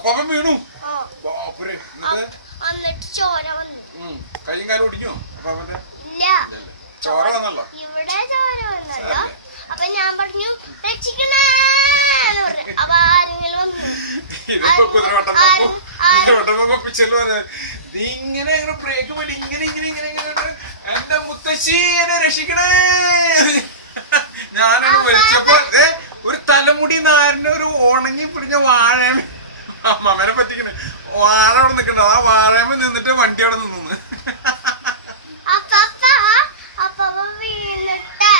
അപ്പാപ്പൻ വീണു. ചോര വന്നു. കൈയും കാലും ഓടിക്കോ അപ്പാപ്പന്റെ? ഇല്ല, ചോര വന്നല്ലോ. ഇവിടെ ചോര വന്നല്ലോ. അപ്പൊ ഞാൻ പറഞ്ഞു രക്ഷിക്കണേ പറഞ്ഞു. അപ്പൊ ആരെങ്കിലും വന്നു. നീ ഇങ്ങനെ ബ്രേക്ക് പറ്റി ഇങ്ങനെ ഇങ്ങനെ ഇങ്ങനെ ഇങ്ങനെ എന്റെ മുത്തശ്ശി എന്നെ രക്ഷിക്കണേ. ഞാനത് വലിച്ചപ്പോ ഒരു തലമുടി നാരന്റെ ഒരു ഉണങ്ങി പിടിഞ്ഞ വാഴ അമ്മനെ പറ്റിക്കണേ. വാഴ അവിടെ നിക്കണ്ട, ആ വാഴയമ്മ നിന്നിട്ട് വണ്ടി അവിടെ നിന്നു. വീണിട്ട്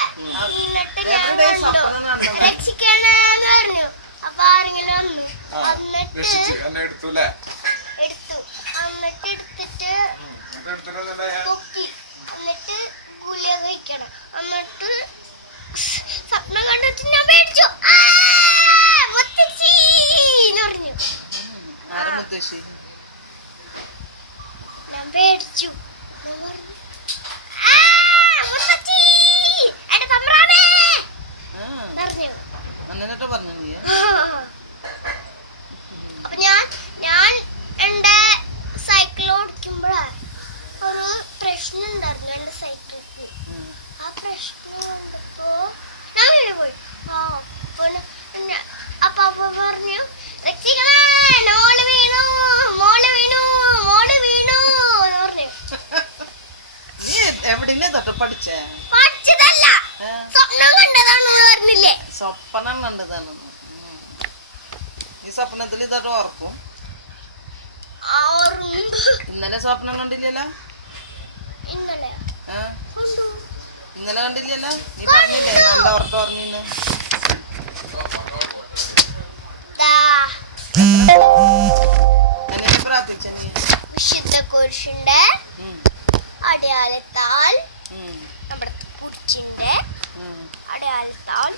ഞാൻ കണ്ടു രക്ഷിക്കണെന്ന് പറഞ്ഞു. അപ്പൊ ആരെങ്കിലും വന്നു. എടുത്തു അല്ലേ? എടുത്തു. എന്നിട്ട് എടുത്തിട്ട് പൊക്കി. എന്നിട്ട് ഗുളിക കഴിക്കണം. എന്നിട്ട് സ്വപ്നം കണ്ടിട്ട് ഞാൻ പേടിച്ചു. മുത്തശ്ശിന്ന് പറഞ്ഞു. ഞാൻ പേടിച്ചു. അപ്പൊ ഞാൻ എന്റെ സൈക്കിൾ ഓടിക്കുമ്പോഴാ ഒരു പ്രശ്നം ഉണ്ടായിരുന്നു എന്റെ സൈക്കിൾക്ക്. ആ പ്രശ്നം കണ്ടപ്പോ ഞാൻ വീട് പോയി. അപ്പൊ പറഞ്ഞു മോള് വീണു മോള് വീണു മോള് വീണു എന്ന് പറഞ്ഞു. പഠിച്ചതല്ല, സ്വപ്നം കണ്ടതാണെന്ന് പറഞ്ഞില്ലേ? സ്വപ്നം കണ്ടതാണ്. ഈ സ്വപ്നത്തിൽ ഇതൊക്കെ ഓർക്കും. ഇന്നലെ സ്വപ്നം കണ്ടില്ലല്ലോ? ഇന്നലെ കണ്ടില്ലല്ലോ? നീ പറഞ്ഞില്ലേ നല്ല ഓർത്ത് ഓർമ്മ? പ്രാർത്ഥിച്ച നീ വിശുദ്ധ കുരിശിന്റെ അടയാളത്താൽ നമ്മുടെ കുരിശിന്റെ അടയാളത്താൽ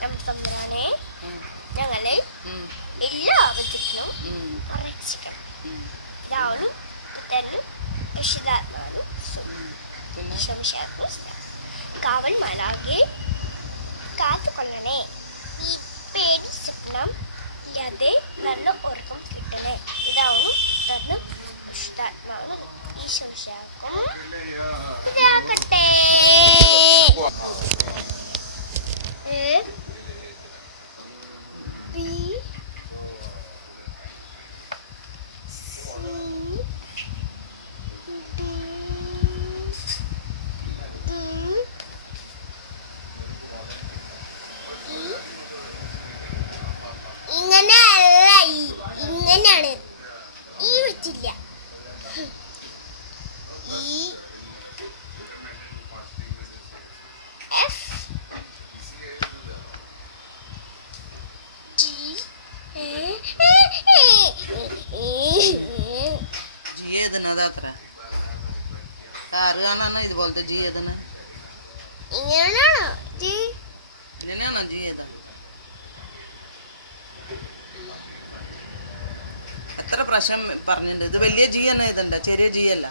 നമ്മുടെ തമ്പുരാനെ ഞങ്ങളെ എല്ലാ ആപത്തിനും രക്ഷിക്കണം. പിതാവിനും പുത്രനും പരിശുദ്ധാത്മാവിനും കാവൽ മാലാഖയെ കാത്തുകൊള്ളണേ. ഈ പേടി സ്വപ്നം ഇല്ലാതെ നല്ല ഉറക്കം കിട്ടണേ. പിതാവിനും പുത്രനും പരിശുദ്ധാത്മാവിനും ഈശോമിശിഹായ്ക്കും ഇതാകട്ടെ. ഇങ്ങനെയല്ല, ഇങ്ങനെയാണ്. ഈ വെച്ചില്ല. ഈ എഫ് ജി ഇതുപോലത്തെ ജി ഏതാണ്? ഇങ്ങനെയാണോ ജി? ഇതിനാണോ ജി ഏതാ? എത്ര പ്രാവശ്യം പറഞ്ഞിട്ടുണ്ട്? ഇത് വലിയ ജി തന്നെ, ഇതുണ്ട് ചെറിയ ജി അല്ല.